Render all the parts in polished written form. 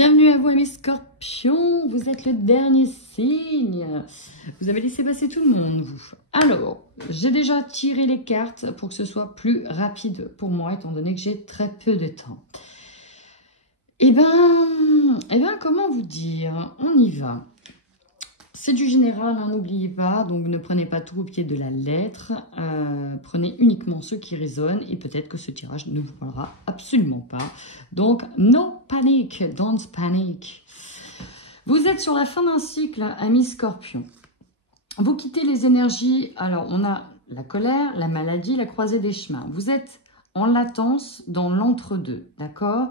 Bienvenue à vous, amis scorpions. Vous êtes le dernier signe. Vous avez laissé passer tout le monde, vous. Alors, j'ai déjà tiré les cartes pour que ce soit plus rapide pour moi, étant donné que j'ai très peu de temps. Eh ben, comment vous dire? On y va. C'est du général, hein, n'oubliez pas, donc ne prenez pas tout au pied de la lettre, prenez uniquement ce qui résonne et peut-être que ce tirage ne vous parlera absolument pas. Donc, no panic, don't panic. Vous êtes sur la fin d'un cycle, amis scorpions. Vous quittez les énergies, alors on a la colère, la maladie, la croisée des chemins. Vous êtes en latence dans l'entre-deux, d'accord?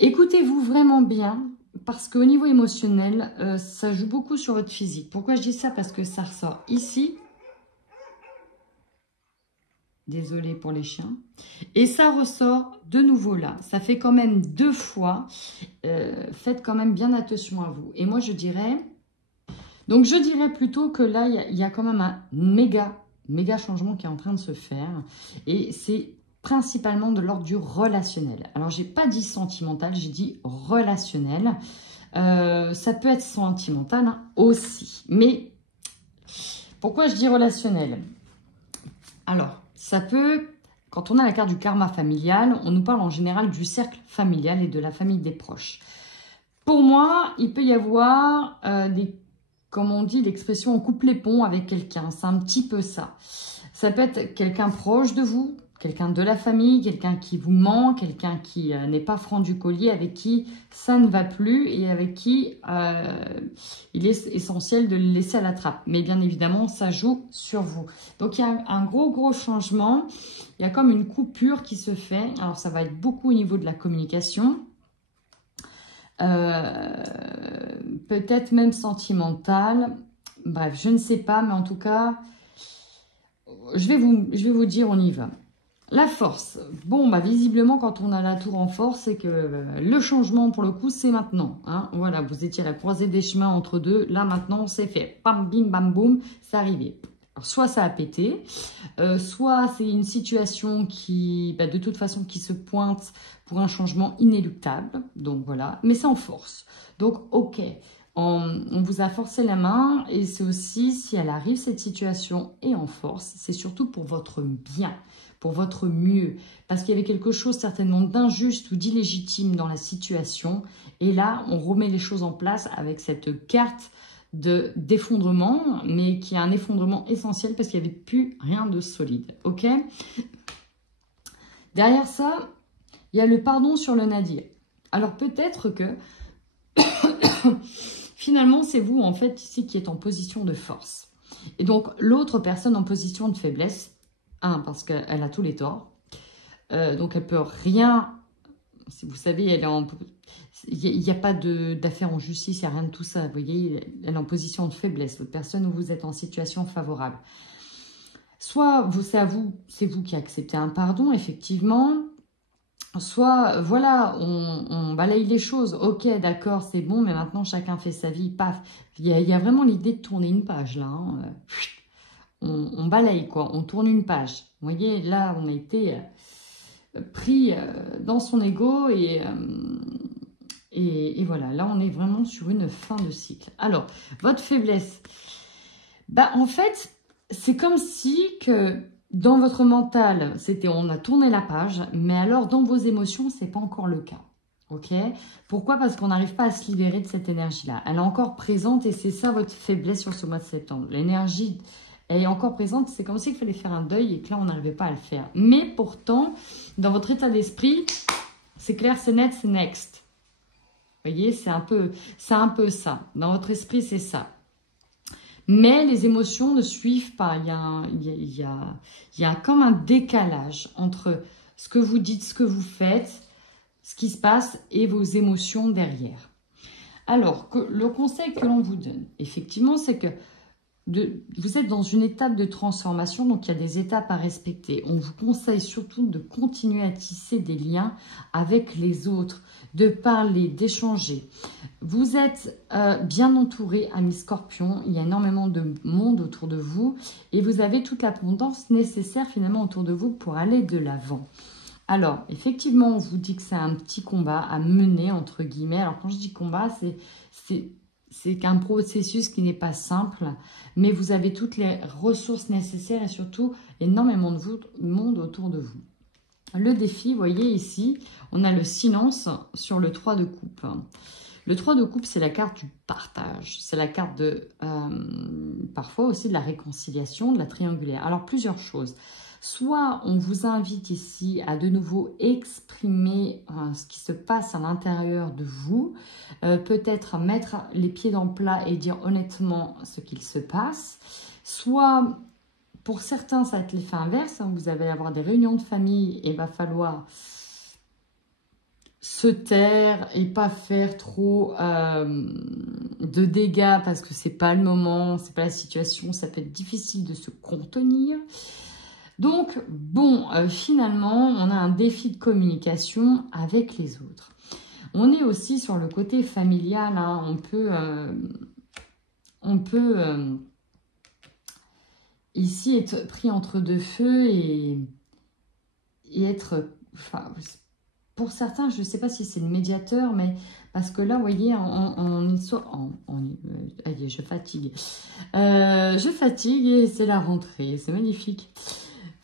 Écoutez-vous vraiment bien. Parce qu'au niveau émotionnel, ça joue beaucoup sur votre physique. Pourquoi je dis ça? Parce que ça ressort ici. Désolée pour les chiens. Et ça ressort de nouveau là. Ça fait quand même 2 fois. Faites quand même bien attention à vous. Et moi, je dirais... Donc, je dirais plutôt que là, il y a quand même un méga changement qui est en train de se faire. Et c'est principalement de l'ordre du relationnel. Alors, j'ai pas dit sentimental, j'ai dit relationnel. Ça peut être sentimental, hein, aussi. Mais pourquoi je dis relationnel? Alors, ça peut, quand on a la carte du karma familial, on nous parle en général du cercle familial et de la famille des proches. Pour moi, il peut y avoir comme on dit, l'expression on coupe les ponts avec quelqu'un. C'est un petit peu ça. Ça peut être quelqu'un proche de vous, quelqu'un de la famille, quelqu'un qui vous ment, quelqu'un qui n'est pas franc du collier, avec qui ça ne va plus et avec qui il est essentiel de le laisser à la trappe. Mais bien évidemment, ça joue sur vous. Donc, il y a un gros changement. Il y a comme une coupure qui se fait. Alors, ça va être beaucoup au niveau de la communication. Peut-être même sentimentale. Bref, je ne sais pas, mais en tout cas... Je vais vous dire, on y va. La force. Bon, bah visiblement, quand on a la tour en force, c'est que le changement, pour le coup, c'est maintenant. Hein. Voilà, vous étiez à la croisée des chemins entre deux. Là, maintenant, c'est fait. Bam, bim, bam, boum, c'est arrivé. Alors, soit ça a pété, soit c'est une situation qui, bah, de toute façon, qui se pointe pour un changement inéluctable. Donc, voilà. Mais c'est en force. Donc, ok. On vous a forcé la main et c'est aussi, si elle arrive, cette situation est en force, c'est surtout pour votre bien, pour votre mieux. Parce qu'il y avait quelque chose certainement d'injuste ou d'illégitime dans la situation. Et là, on remet les choses en place avec cette carte d'effondrement, mais qui est un effondrement essentiel parce qu'il n'y avait plus rien de solide. Ok? Derrière ça, il y a le pardon sur le nadir. Alors peut-être que... Finalement, c'est vous, en fait, ici, qui êtes en position de force. Et donc, l'autre personne en position de faiblesse, parce qu'elle a tous les torts. Donc, elle peut rien... Si vous savez, elle est en... Il n'y a pas d'affaire en justice, il n'y a rien de tout ça. Vous voyez, elle est en position de faiblesse. Votre personne où vous êtes en situation favorable. Soit, c'est vous qui acceptez un pardon, effectivement. Soit, voilà, on balaye les choses. Ok, d'accord, c'est bon, mais maintenant, chacun fait sa vie. Paf. Il y a vraiment l'idée de tourner une page, là. Hein. On balaye, quoi. On tourne une page. Vous voyez, là, on a été pris dans son ego et voilà. Là, on est vraiment sur une fin de cycle. Alors, votre faiblesse. Bah, en fait, c'est comme si que... Dans votre mental, on a tourné la page, mais alors dans vos émotions, ce n'est pas encore le cas. Ok? Pourquoi? Parce qu'on n'arrive pas à se libérer de cette énergie-là. Elle est encore présente et c'est ça votre faiblesse sur ce mois de septembre. L'énergie, elle est encore présente. C'est comme s'il fallait faire un deuil et que là, on n'arrivait pas à le faire. Mais pourtant, dans votre état d'esprit, c'est clair, c'est net, c'est next. Vous voyez, c'est un peu ça. Dans votre esprit, c'est ça. Mais les émotions ne suivent pas. Il y a comme un décalage entre ce que vous dites, ce que vous faites, ce qui se passe et vos émotions derrière. Alors, le conseil que l'on vous donne, effectivement, c'est que vous êtes dans une étape de transformation, donc il y a des étapes à respecter. On vous conseille surtout de continuer à tisser des liens avec les autres, de parler, d'échanger. Vous êtes bien entouré, amis scorpions, il y a énormément de monde autour de vous et vous avez toute l'abondance nécessaire finalement autour de vous pour aller de l'avant. Alors, effectivement, on vous dit que c'est un petit combat à mener, entre guillemets. Alors, quand je dis combat, c'est qu'un processus qui n'est pas simple, mais vous avez toutes les ressources nécessaires et surtout énormément de monde autour de vous. Le défi, vous voyez ici, on a le silence sur le 3 de coupe. Le 3 de coupe, c'est la carte du partage. C'est la carte de, parfois aussi de la réconciliation, de la triangulaire. Alors, plusieurs choses. Soit on vous invite ici à de nouveau exprimer ce qui se passe à l'intérieur de vous, peut-être mettre les pieds dans le plat et dire honnêtement ce qu'il se passe. Soit, pour certains, ça va être l'effet inverse, hein, vous allez avoir des réunions de famille et il va falloir se taire et pas faire trop de dégâts parce que c'est pas le moment, c'est pas la situation, ça peut être difficile de se contenir. Donc, bon, finalement, on a un défi de communication avec les autres. On est aussi sur le côté familial, hein, on peut ici être pris entre deux feux et être... Enfin, pour certains, je ne sais pas si c'est le médiateur, mais parce que là, vous voyez, je fatigue. Je fatigue et c'est la rentrée, c'est magnifique.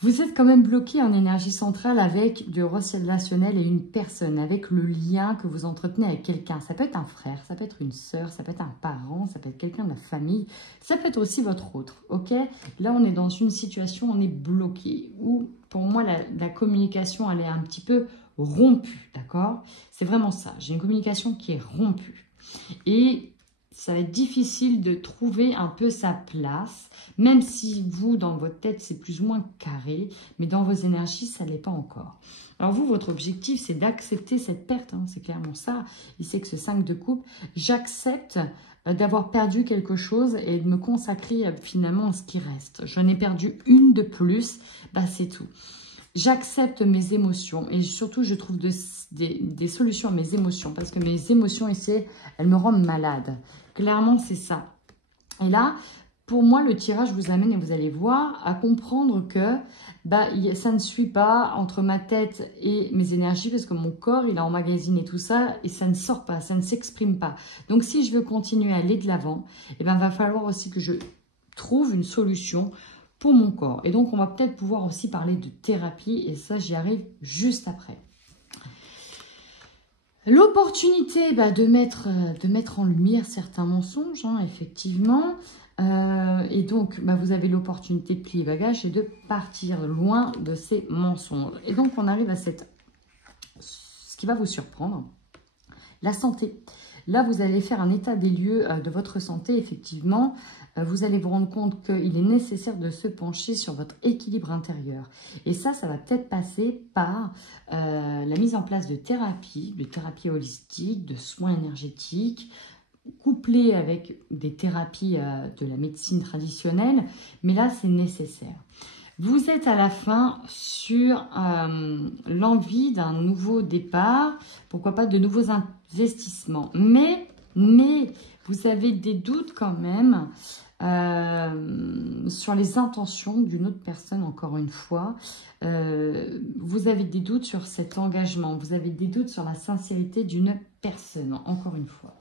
Vous êtes quand même bloqué en énergie centrale avec du relationnel et une personne, avec le lien que vous entretenez avec quelqu'un. Ça peut être un frère, ça peut être une sœur, ça peut être un parent, ça peut être quelqu'un de la famille, ça peut être aussi votre autre, ok? Là, on est dans une situation, on est bloqué, où pour moi, la communication, elle est un petit peu rompue, d'accord? C'est vraiment ça, j'ai une communication qui est rompue. Et ça va être difficile de trouver un peu sa place, même si vous, dans votre tête, c'est plus ou moins carré, mais dans vos énergies, ça ne l'est pas encore. Alors vous, votre objectif, c'est d'accepter cette perte, hein, c'est clairement ça. Il sait que ce 5 de coupe, j'accepte d'avoir perdu quelque chose et de me consacrer finalement à ce qui reste. J'en ai perdu une de plus, bah c'est tout. J'accepte mes émotions et surtout, je trouve des solutions à mes émotions parce que mes émotions ici, elles me rendent malade. Clairement, c'est ça. Et là, pour moi, le tirage vous amène, et vous allez voir, à comprendre que bah, ça ne suit pas entre ma tête et mes énergies parce que mon corps, il a emmagasiné tout ça et ça ne sort pas, ça ne s'exprime pas. Donc, si je veux continuer à aller de l'avant, il va falloir aussi que je trouve une solution pour mon corps. Et donc, on va peut-être pouvoir aussi parler de thérapie et ça, j'y arrive juste après. L'opportunité de mettre en lumière certains mensonges, hein, effectivement. Et donc, vous avez l'opportunité de plier bagages et de partir loin de ces mensonges. Et donc, on arrive à ce qui va vous surprendre, la santé. Là, vous allez faire un état des lieux de votre santé, effectivement. Vous allez vous rendre compte qu'il est nécessaire de se pencher sur votre équilibre intérieur. Et ça va peut-être passer par la mise en place de thérapies holistiques, de soins énergétiques, couplées avec des thérapies de la médecine traditionnelle. Mais là, c'est nécessaire. Vous êtes à la fin sur l'envie d'un nouveau départ, pourquoi pas de nouveaux investissements. Mais vous avez des doutes quand même sur les intentions d'une autre personne, encore une fois. Vous avez des doutes sur cet engagement, vous avez des doutes sur la sincérité d'une personne, encore une fois.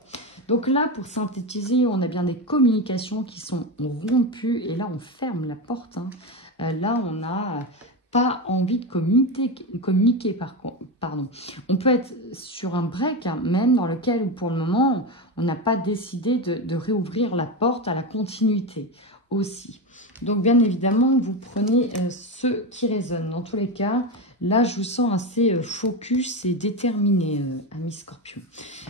Donc là, pour synthétiser, on a bien des communications qui sont rompues et là, on ferme la porte, hein. Là, on n'a pas envie de communiquer pardon. On peut être sur un break, hein, même dans lequel, pour le moment, on n'a pas décidé de réouvrir la porte à la continuité aussi. Donc, bien évidemment, vous prenez ce qui résonne. Dans tous les cas, là, je vous sens assez focus et déterminé, ami Scorpion.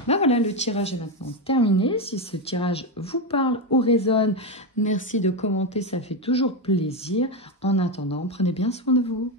Voilà, le tirage est maintenant terminé. Si ce tirage vous parle ou résonne, merci de commenter, ça fait toujours plaisir. En attendant, prenez bien soin de vous.